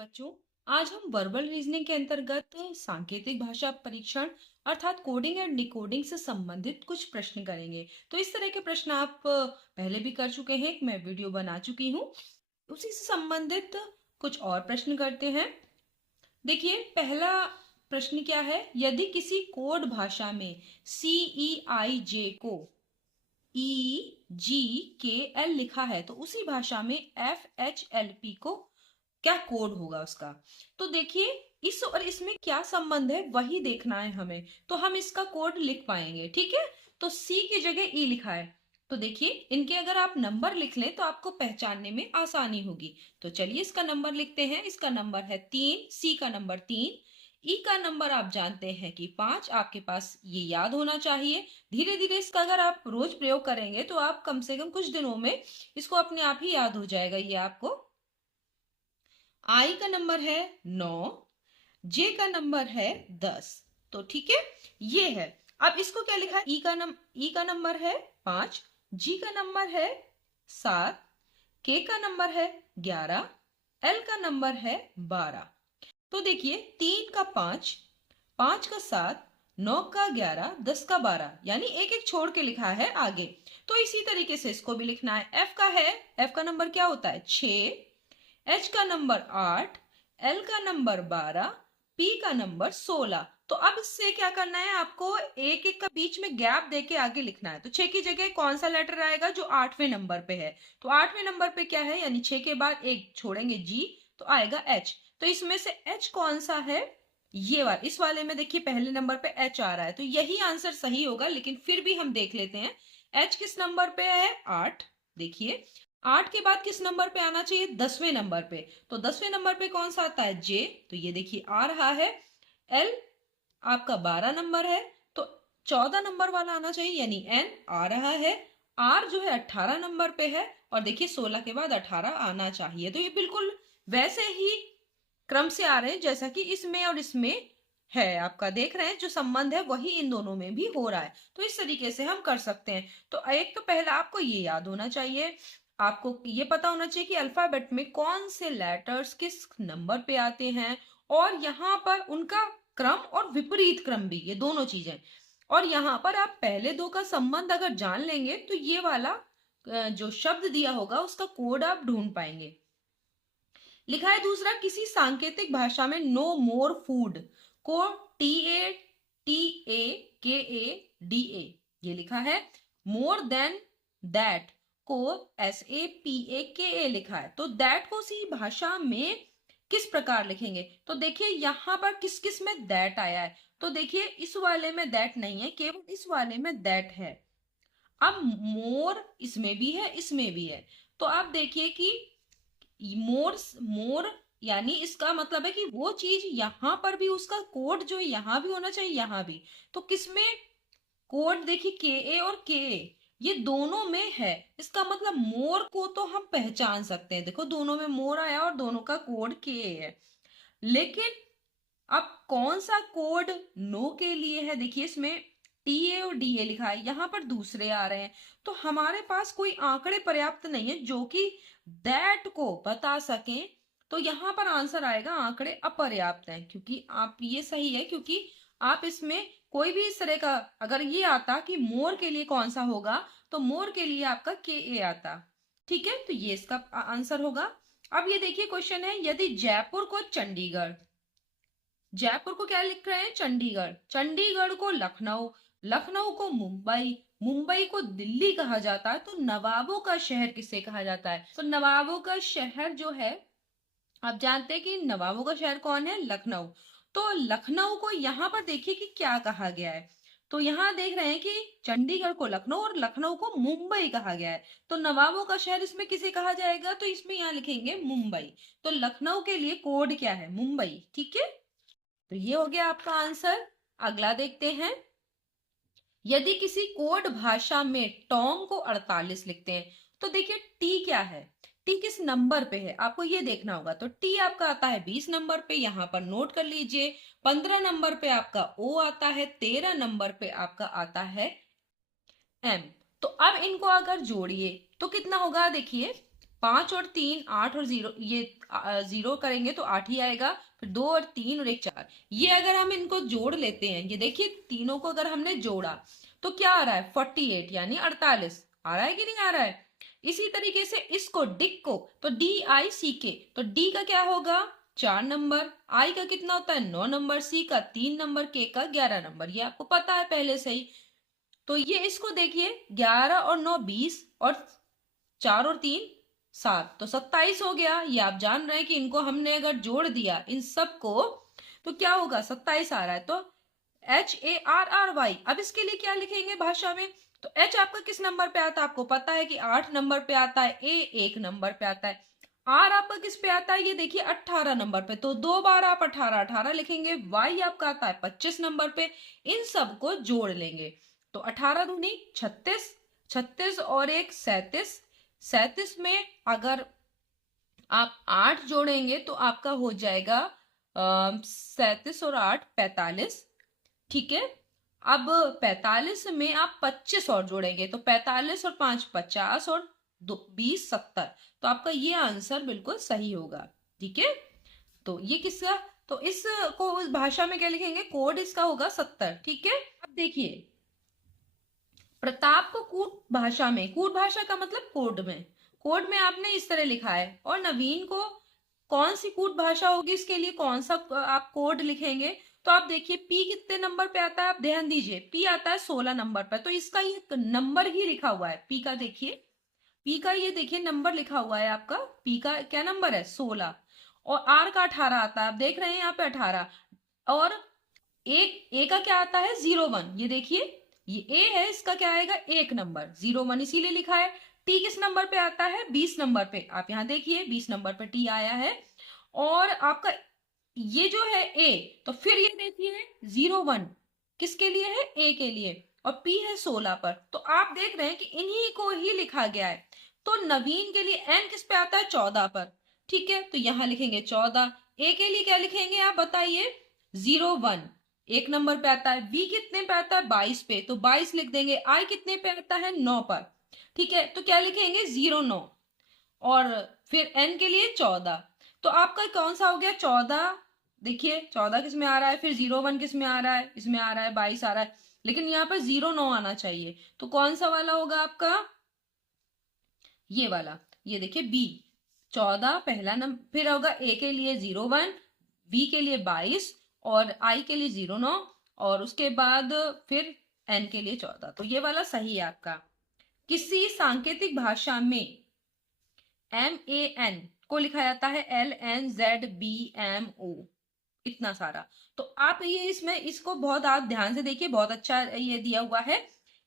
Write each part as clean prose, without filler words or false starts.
बच्चों, आज हम वर्बल रीजनिंग के अंतर्गत सांकेतिक भाषा परीक्षण अर्थात कोडिंग एंड डिकोडिंग से संबंधित कुछ प्रश्न करेंगे। तो इस तरह के प्रश्न आप पहले भी कर चुके हैं, मैं वीडियो बना चुकी हूँ। उसी से संबंधित कुछ और प्रश्न करते हैं। देखिए, पहला प्रश्न क्या है। यदि किसी कोड भाषा में CEIJ को EGKL लिखा है तो उसी भाषा में FHLP को क्या कोड होगा उसका। तो देखिए, इस और इसमें क्या संबंध है वही देखना है हमें। तो हम इसका कोड लिख पाएंगे, ठीक है। तो सी की जगह ई लिखा है, तो देखिए इनके अगर आप नंबर लिख लें तो आपको पहचानने में आसानी होगी। तो चलिए इसका नंबर लिखते हैं। इसका नंबर है 3, सी का नंबर 3, ई का नंबर आप जानते हैं कि 5। आपके पास ये याद होना चाहिए। धीरे धीरे इसका अगर आप रोज प्रयोग करेंगे तो आप कम से कम कुछ दिनों में इसको अपने आप ही याद हो जाएगा ये आपको। आई का नंबर है 9, जे का नंबर है 10। तो ठीक है, ये है। अब इसको क्या लिखा है। ई का नंबर है 5, जी का नंबर है 7, के का नंबर है 11, एल का नंबर है 12। तो देखिए 3 का 5, 5 का 7, 9 का 11, 10 का 12, यानी एक एक छोड़ के लिखा है आगे। तो इसी तरीके से इसको भी लिखना है। एफ का नंबर क्या होता है 6, एच का नंबर 8, एल का नंबर 12, पी का नंबर 16। तो अब इससे क्या करना है, आपको एक एक का बीच में गैप देके आगे लिखना है। तो 6 की जगह कौन सा लेटर आएगा जो 8वें नंबर पे है। तो 8वें नंबर पे क्या है, यानी 6 के बाद एक छोड़ेंगे जी, तो आएगा एच। तो इसमें से एच कौन सा है, ये वाला। इस वाले में देखिए पहले नंबर पे एच आ रहा है, तो यही आंसर सही होगा। लेकिन फिर भी हम देख लेते हैं एच किस नंबर पे है, 8। देखिए 8 के बाद किस नंबर पे आना चाहिए, 10वें नंबर पे। तो 10वें नंबर पे कौन सा आता है, जे। तो ये देखिए आ रहा है। एल आपका 12 नंबर है, तो 14 नंबर वाला आना चाहिए, यानी एन आ रहा है। आर जो है 18 नंबर पे है, और देखिए 16 के बाद 18 आना चाहिए। तो ये बिल्कुल वैसे ही क्रम से आ रहे हैं जैसा कि इसमें और इसमें है। आपका देख रहे हैं जो संबंध है वही इन दोनों में भी हो रहा है। तो इस तरीके से हम कर सकते हैं। तो एक तो पहला आपको ये याद होना चाहिए, आपको ये पता होना चाहिए कि अल्फाबेट में कौन से लेटर्स किस नंबर पे आते हैं, और यहाँ पर उनका क्रम और विपरीत क्रम भी, ये दोनों चीजें। और यहाँ पर आप पहले दो का संबंध अगर जान लेंगे तो ये वाला जो शब्द दिया होगा उसका कोड आप ढूंढ पाएंगे। लिखा है दूसरा, किसी सांकेतिक भाषा में नो मोर फूड को TATAKADA ये लिखा है। मोर देन दैट को SAPAKA लिखा है। तो दैट को उसी भाषा में किस प्रकार लिखेंगे। तो देखिए यहां पर किस किस में दैट आया है। तो देखिए इस वाले में दैट नहीं है, केवल इस वाले में दैट है। अब मोर इसमें भी है, इसमें भी है। तो आप देखिए कि मोर मोर यानी इसका मतलब है कि वो चीज यहां पर भी उसका कोड जो यहां भी होना चाहिए, यहां भी। तो किसमें कोड देखिए KA और KA ये दोनों में है। इसका मतलब मोर को तो हम पहचान सकते हैं। देखो दोनों में मोर आया और दोनों का कोड KA है। लेकिन अब कौन सा कोड नो के लिए है, देखिए इसमें TA और DA लिखा है, यहां पर दूसरे आ रहे हैं। तो हमारे पास कोई आंकड़े पर्याप्त नहीं है जो कि दैट को बता सकें। तो यहां पर आंसर आएगा आंकड़े अपर्याप्त हैं। क्योंकि आप ये सही है, क्योंकि आप इसमें कोई भी इस तरह का अगर ये आता कि मोर के लिए कौन सा होगा, तो मोर के लिए आपका KA आता। ठीक है, तो ये इसका आंसर होगा। अब ये देखिए क्वेश्चन है, यदि जयपुर को चंडीगढ़, जयपुर को क्या लिख रहे हैं, चंडीगढ़, चंडीगढ़ को लखनऊ, लखनऊ को मुंबई, मुंबई को दिल्ली कहा जाता है, तो नवाबों का शहर किसे कहा जाता है। तो नवाबों का शहर जो है, आप जानते हैं कि नवाबों का शहर कौन है, लखनऊ। तो लखनऊ को यहाँ पर देखिए कि क्या कहा गया है। तो यहाँ देख रहे हैं कि चंडीगढ़ को लखनऊ और लखनऊ को मुंबई कहा गया है। तो नवाबों का शहर इसमें किसे कहा जाएगा, तो इसमें यहाँ लिखेंगे मुंबई। तो लखनऊ के लिए कोड क्या है, मुंबई। ठीक है, तो ये हो गया आपका आंसर। अगला देखते हैं, यदि किसी कोड भाषा में टॉम को 48 लिखते हैं, तो देखिए टी क्या है, टी किस नंबर पे है आपको ये देखना होगा। तो टी आपका आता है 20 नंबर पे, यहां पर नोट कर लीजिए। 15 नंबर पे आपका ओ आता है, 13 नंबर पे आपका आता है एम। तो अब इनको अगर जोड़िए तो कितना होगा, देखिए 5 और 3, 8 और 0, ये 0 करेंगे तो 8 ही आएगा। फिर 2 और 3 और 1 4। ये अगर हम इनको जोड़ लेते हैं, ये देखिए तीनों को अगर हमने जोड़ा तो क्या आ रहा है 48 यानी 48। आ रहा है कि नहीं आ रहा है? इसी तरीके से इसको डिक को, तो DICK, तो डी का क्या होगा 4 नंबर, आई का कितना होता है 9 नंबर, सी का 3 नंबर, के का 11 नंबर। ये आपको पता है पहले से ही। तो ये इसको देखिए 11 और 9 20 और 4 और 3 7, तो 27 हो गया। ये आप जान रहे हैं कि इनको हमने अगर जोड़ दिया इन सब को तो क्या होगा 27 आ रहा है। तो HARRY। अब इसके लिए क्या लिखेंगे भाषा में? तो H आपका किस नंबर पे आता है? आपको पता है कि 8 नंबर पे आता है, A 1 नंबर पे आता है। R आपका किस पे आता है? ये देखिए 18 नंबर पे, तो 2 बार आप 18 18 लिखेंगे। Y आपका आता है 25 नंबर पे। इन सब को जोड़ लेंगे तो 18 दूनी 36, 36 और 1 37। 37 में अगर आप 8 जोड़ेंगे तो आपका हो जाएगा 37 और 8 45। ठीक है। अब 45 में आप 25 और जोड़ेंगे तो 45 और 5 50 और 20 70। तो आपका ये आंसर बिल्कुल सही होगा। ठीक है। तो ये किसका, तो इसको उस भाषा में क्या लिखेंगे? कोड इसका होगा 70। ठीक है। अब देखिए प्रताप को कूट भाषा में, कूट भाषा का मतलब कोड में, कोड में आपने इस तरह लिखा है। और नवीन को कौन सी कूट भाषा होगी, इसके लिए कौन सा आप कोड लिखेंगे? तो आप देखिए पी कितने नंबर पे आता है, आप ध्यान दीजिए पी आता है 16 नंबर पर, तो इसका ये नंबर ही लिखा हुआ है पी का। देखिए पी का ये देखिए नंबर लिखा हुआ है आपका, पी का क्या नंबर है 16। और आर का 18 आता है, आप देख रहे हैं यहाँ पे 18। और एक ए का क्या आता है 01, ये देखिए ये ए है, इसका क्या आएगा 1 नंबर 01, इसीलिए लिखा है। टी किस नंबर पे आता है 20 नंबर पे, आप यहाँ देखिए 20 नंबर पे टी आया है। और आपका ये जो है ए, तो फिर ये देखिए 01 किसके लिए है? ए के लिए। और पी है 16 पर, तो आप देख रहे हैं कि इन्हीं को ही लिखा गया है। तो नवीन के लिए एन किस पे आता है 14 पर। ठीक है, तो यहां लिखेंगे 14। ए के लिए क्या लिखेंगे आप बताइए 01, 1 नंबर पे आता है। बी कितने पे आता है 22 पे, तो 22 लिख देंगे। आई कितने पे आता है 9 पर। ठीक है, तो क्या लिखेंगे 09। और फिर एन के लिए 14। तो आपका कौन सा हो गया 14। देखिए 14 किस में आ रहा है, फिर 01 किस में आ रहा है, इसमें आ रहा है 22 आ रहा है, लेकिन यहाँ पर 09 आना चाहिए। तो कौन सा वाला होगा आपका? ये वाला। ये देखिए बी 14 पहला नंबर, फिर होगा ए के लिए 01, बी के लिए 22 और आई के लिए 09, और उसके बाद फिर एन के लिए 14। तो ये वाला सही है आपका। किसी सांकेतिक भाषा में MAN को लिखा जाता है LNZBMO, इतना सारा। तो आप ये इसमें इसको बहुत आप ध्यान से देखिए, बहुत अच्छा ये दिया हुआ है।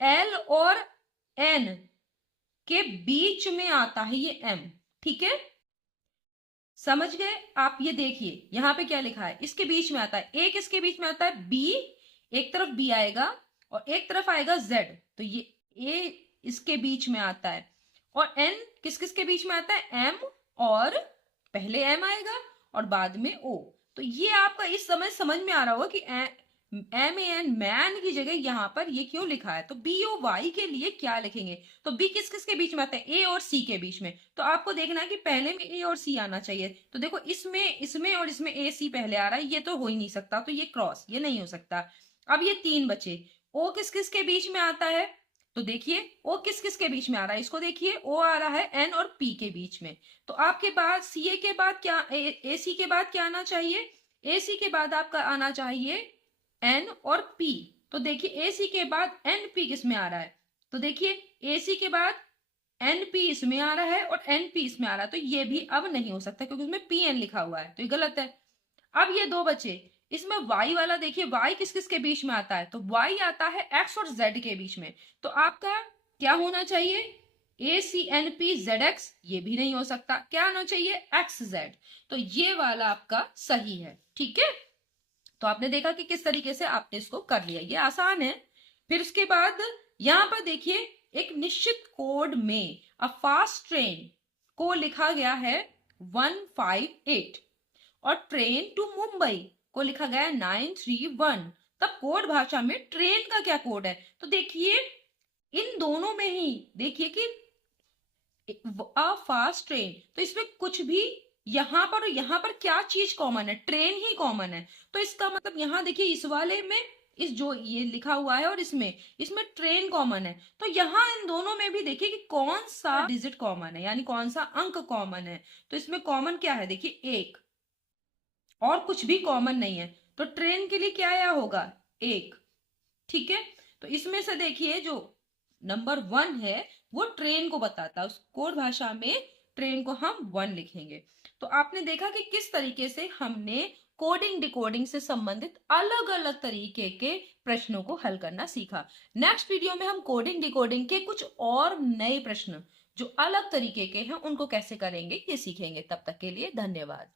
L और N के बीच में आता है ये M। ठीक है, समझ गए आप? ये देखिए यहाँ पे क्या लिखा है, इसके बीच में आता है। ए किसके बीच में आता है? B, एक तरफ B आएगा और एक तरफ आएगा Z, तो ये A इसके बीच में आता है। और N किस किस के बीच में आता है? M, और पहले M आएगा और बाद में O। तो ये आपका इस समय समझ में आ रहा होगा कि MAN मैन की जगह यहाँ पर ये क्यों लिखा है। तो BOY के लिए क्या लिखेंगे? तो B किस किस के बीच में आता है? A और C के बीच में। तो आपको देखना है कि पहले में A और C आना चाहिए। तो देखो इसमें और इसमें AC पहले आ रहा है, ये तो हो ही नहीं सकता, तो ये क्रॉस, ये नहीं हो सकता। अब ये 3 बचे। O किस किस के बीच में आता है? तो देखिए O किस किस के बीच में आ रहा है, इसको देखिए O आ रहा है N और P के बीच में। तो आपके पास CA के बाद क्या, AC के बाद क्या आना चाहिए? AC के बाद आपका आना चाहिए N और P। तो देखिए AC के बाद NP किस में आ रहा है? तो देखिए AC के बाद NP इसमें आ रहा है और NP इसमें आ रहा है, तो ये भी अब नहीं हो सकता क्योंकि उसमें PN लिखा हुआ है, तो ये गलत है। अब ये 2 बचे। इसमें Y वाला देखिए, Y किस किस के बीच में आता है? तो Y आता है X और Z के बीच में। तो आपका क्या होना चाहिए? ACNPZX, ये भी नहीं हो सकता। क्या आना चाहिए? XZ। तो ये वाला आपका सही है। ठीक है, तो आपने देखा कि किस तरीके से आपने इसको कर लिया, ये आसान है। फिर उसके बाद यहां पर देखिए एक निश्चित कोड में अ फास्ट ट्रेन को लिखा गया है 158 और ट्रेन टू मुंबई को लिखा गया है 931। तब कोड भाषा में ट्रेन का क्या कोड है? तो देखिए इन दोनों में ही देखिए कि अ फास्ट ट्रेन, तो इसमें कुछ भी यहाँ पर और यहाँ पर क्या चीज कॉमन है, ट्रेन ही कॉमन है। तो इसका मतलब यहाँ देखिए इस वाले में इस जो ये लिखा हुआ है और इसमें इसमें ट्रेन कॉमन है। तो यहाँ इन दोनों में भी देखिए कि कौन सा डिजिट कॉमन है, यानी कौन सा अंक कॉमन है। तो इसमें कॉमन क्या है, देखिए एक, और कुछ भी कॉमन नहीं है। तो ट्रेन के लिए क्या आया होगा, एक। ठीक है, तो इसमें से देखिए जो नंबर 1 है वो ट्रेन को बताता है, उस कोड भाषा में ट्रेन को हम 1 लिखेंगे। तो आपने देखा कि किस तरीके से हमने कोडिंग डिकोडिंग से संबंधित अलग अलग तरीके के प्रश्नों को हल करना सीखा। नेक्स्ट वीडियो में हम कोडिंग डिकोडिंग के कुछ और नए प्रश्न जो अलग तरीके के हैं उनको कैसे करेंगे ये सीखेंगे। तब तक के लिए धन्यवाद।